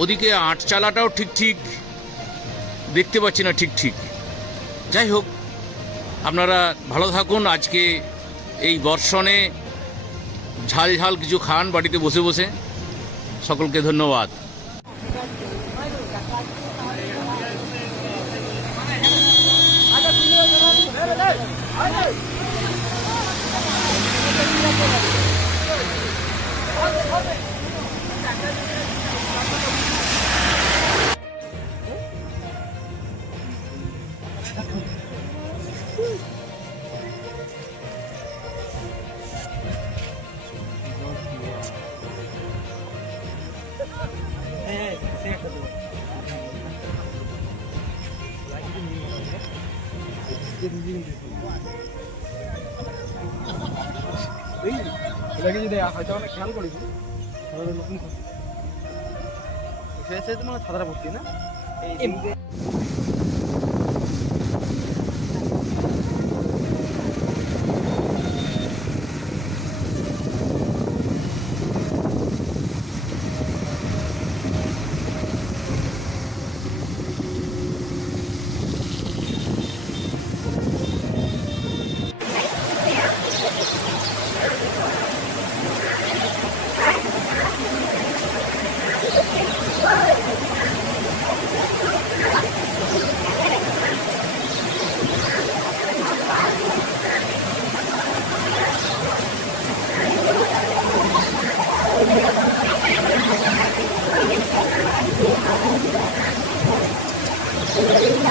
ওদিকে আট চালাটাও ঠিক ঠিক দেখতে পাচ্ছি না ঠিক ঠিক যাই হোক আপনারা ভালো থাকুন আজকে এই বর্ষণে ঝাল ঝাল কিছু খান বাড়িতে বসে বসে সকলকে ধন্যবাদ এই এটাকে যদি হয়তো আমরা খেয়াল করিনি তাহলে নতুন সে তো মানে ছাতাটা ভর্তি না এই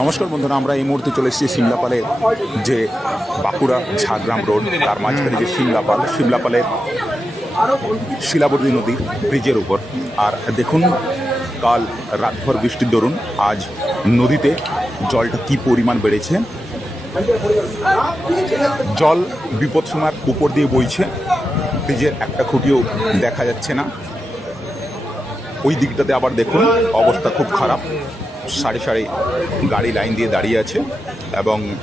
নমস্কার বন্ধুরা, আমরা এই মুহূর্তে চলে এসেছি সিমলাপালের যে বাঁকুড়া ঝাড়গ্রাম রোড, তার মাঝখানে যে সিমলাপাল, সিমলাপালের শিলাবর্তী নদীর ব্রিজের উপর। আর দেখুন, কাল রাতভর বৃষ্টির দরুন, আজ নদীতে জলটা কি পরিমাণ বেড়েছে? জল বিপদ বিপদসীমার উপর দিয়ে বইছে, ব্রিজের একটা খুঁটিও দেখা যাচ্ছে না। ওই দিকটাতে আবার দেখুন, অবস্থা খুব খারাপ। সারি সারি গাড়ি লাইন দিয়ে দাঁড়িয়ে আছে এবং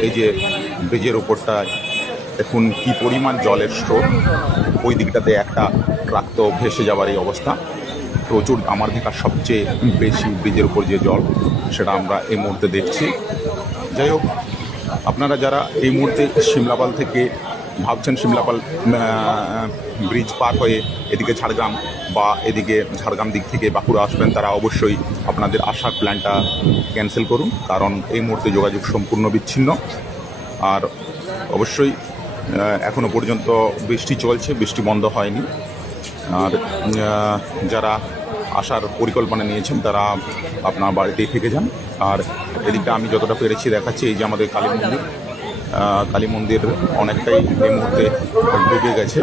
এই যে ব্রিজের ওপরটা দেখুন কি পরিমাণ জলের স্রোত। ওই দিকটাতে একটা ট্রাক তো ভেসে যাওয়ার এই অবস্থা। প্রচুর আমার দেখা সবচেয়ে বেশি ব্রিজের উপর যে জল, সেটা আমরা এই মুহূর্তে দেখছি। যাই হোক, আপনারা যারা এই মুহূর্তে সিমলাপাল থেকে ভাবছেন সিমলাপাল ব্রিজ পার হয়ে এদিকে ঝাড়গ্রাম বা এদিকে ঝাড়গ্রাম দিক থেকে বাঁকুড়া আসবেন, তারা অবশ্যই আপনাদের আসার প্ল্যানটা ক্যান্সেল করুন। কারণ এই মুহূর্তে যোগাযোগ সম্পূর্ণ বিচ্ছিন্ন। আর অবশ্যই আহ, এখনও পর্যন্ত বৃষ্টি চলছে বৃষ্টি বন্ধ হয়নি। আর যারা আসার পরিকল্পনা নিয়েছেন তারা আপনার বাড়িতেই থেকে যান। আর এদিকটা আমি যতটা পেরেছি দেখাচ্ছি এই যে আমাদের কালী মন্দির কালী মন্দির অনেকটাই এই মুহূর্তে ডুবে গেছে।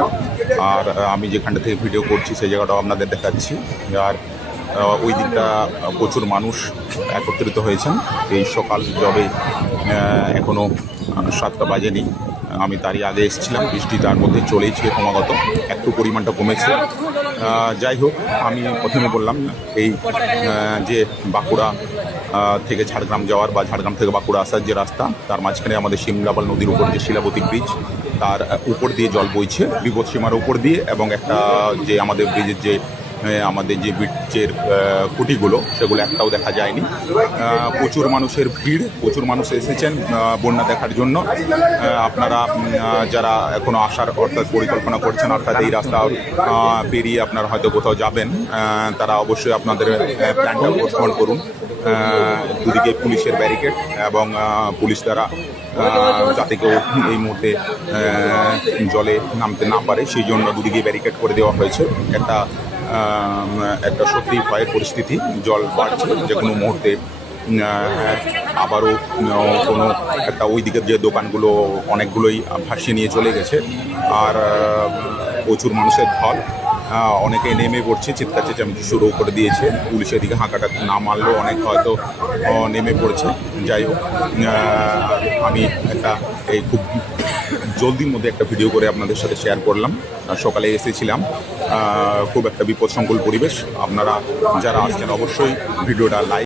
আর আমি যেখানটা থেকে ভিডিও করছি সেই জায়গাটাও আপনাদের দেখাচ্ছি। আর ওই দিকটা প্রচুর মানুষ একত্রিত হয়েছেন। এই সকাল যবে এখনও সাতটা বাজেনি। আমি তারই আগে এসেছিলাম, বৃষ্টি তার মধ্যে চলেইছে ক্রমাগত, একটু পরিমাণটা কমেছে। যাই হোক, আমি প্রথমে বললাম, এই যে বাঁকুড়া থেকে ঝাড়গ্রাম যাওয়ার বা ঝাড়গ্রাম থেকে বাঁকুড়া আসার যে রাস্তা, তার মাঝখানে আমাদের সিমলাপাল নদীর উপর যে শিলাবতী ব্রিজ তার উপর দিয়ে জল বইছে বিপদ সীমার উপর দিয়ে এবং একটা, যে আমাদের ব্রিজের যে আমাদের যে ব্রিজের কুটিগুলো সেগুলো একটাও দেখা যায়নি। প্রচুর মানুষের ভিড়, প্রচুর মানুষ এসেছেন বন্যা দেখার জন্য। আপনারা যারা এখনও আসার অর্থাৎ পরিকল্পনা করছেন, অর্থাৎ এই রাস্তা পেরিয়ে আপনারা হয়তো কোথাও যাবেন তারা অবশ্যই আপনাদের প্ল্যানটা উপস্থাপন করুন। দুদিকে পুলিশের ব্যারিকেড এবং পুলিশ দ্বারা যাতে কেউ এই মুহূর্তে জলে নামতে না পারে, সেই জন্য দুদিকে ব্যারিকেড করে দেওয়া হয়েছে। একটা একটা সত্যি ভয়ের পরিস্থিতি, জল বাড়ছে যে কোনো মুহূর্তে আবারও কোনো একটা ওই দিকের যে দোকানগুলো অনেকগুলোই ভাসিয়ে নিয়ে চলে গেছে। আর প্রচুর মানুষের ঢল অনেকে নেমে পড়ছে, চিৎকার চেঁচামেচি শুরু করে দিয়েছে। পুলিশের দিকে হাঁকাটা না মারলেও অনেক হয়তো নেমে পড়ছে। যাই হোক আমি একটা এই খুব জলদির মধ্যে একটা ভিডিও করে আপনাদের সাথে শেয়ার করলাম। সকালে এসেছিলাম। খুব একটা বিপদসংকুল পরিবেশ। আপনারা যারা আসছেন, অবশ্যই ভিডিওটা লাইক